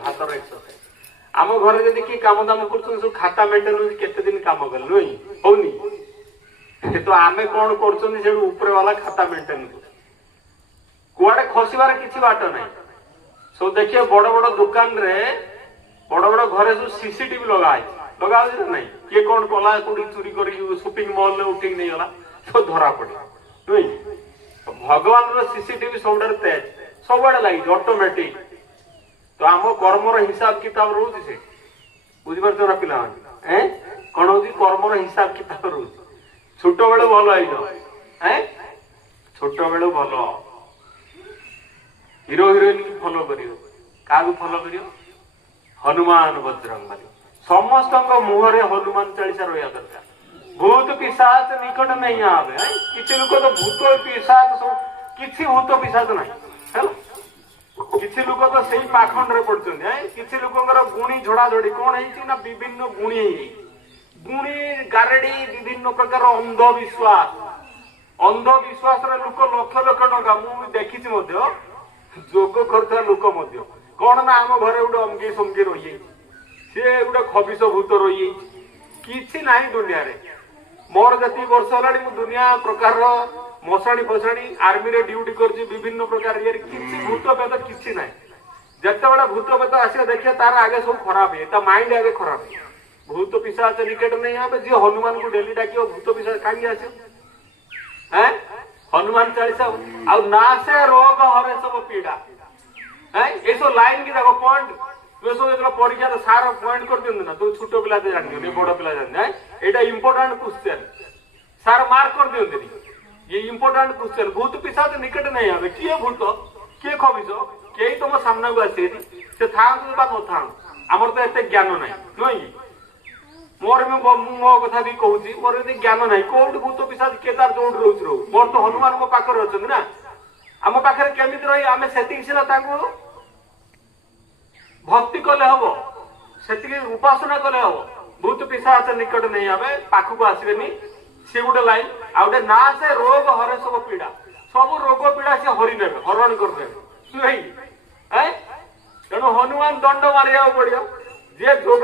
हाथर एक्सरसाइज आम घर जदि किए काम दाम कर खाता मेंटेन केते दिन काम कल नुई होनी तो आमे कौन कर वाला खाता मेंटेन कुआडे खसबार किसी बाट ना सब देखिए बड़ बड़ दुकान रे बड़ बड़ घरे सब सीसीटीवी लगा नहीं किए कौन कला कोड़ी चोरी कर शॉपिंग मॉल में उठी नहीं गला तो धरा पड़े नुई भगवान सीसीटीवी सब तेज सब लगी ऑटोमेटिक तो आम कर्मर हिसाब किताब रोचे से बुझीपार ना पिला कौन हो कर्मर हिसाब किताब रोचे छोट बेलू भल छोट बेलू भल हिरो हिरोइन की फॉलो करियो का फॉलो करियो हनुमान बजरंग समस्त मुहरे हनुमान चालीसा रहा दरकार भूत पिशाच निकट नहीं आवे किसी लोग तो भूत पिशाच किसी भूत पिशाच नहीं किसी लोग तो सही पाखंड रे पड़ते किसी लोकर गुणी झड़ा झड़ी कौन है विभिन्न गुणी गुणी गारेडी विभिन्न प्रकार अंधविश्वास लोक लक्ष लक्ष टका मुझे देखी जोग कर लोक कौन ना आम घरे गोटे अमगी समगी रही सी गोटे खबिश भूत रही कि ना दुनिया रे मोर जी वर्ष है दुनिया प्रकार मशाणी फसाणी आर्मी रे ड्यूटी कर विभिन्न प्रकार ये किसी भूत पेत किसी ना जिते बड़ा भूत पेत आसे देखिए तार आगे सब खराब है माइंड आगे खराब है भूत पिशाच निकट नहीं आवे जी हनुमान को डेली डाक भूत पिशाच कहीं आसे हनुमान चालीसा आउ ना से रोग हरे सब पीड़ा ये सब लाइन की देखो पॉइंट तुम सब परीक्षा सार पॉइंट कर दिखाते ना तुम छोट पिला जान बड़ पिला जान यहाँ इंपोर्टाट क्वेश्चन सार मार्क कर दिखते ये इंपोर्टाट क्वेश्चन भूत पिशाच निकट नहीं आवे किए भूत किए खबिश कई तुम सामना को आसे से था न आमर तो एत ज्ञान ना नुई मोर मो कथा भी कहूँ मोर ये ज्ञान ना कौट भूत पिशाच किए तार दौड़ रोज रो मोर तो हनुमान मो पाखे अच्छा ना आम पाखे केमी रही आम से भक्ति कले हम से उपासना कले हम भूत पिशाच निकट नहीं आवे पाखक आसबेनी सी गोटे लाइन आ गए ना से रोग हरे सब पीड़ा सब रोग पीड़ा से हरि ने हरण करदे तेणु हनुमान दंड मारिया पड़ो जे जोग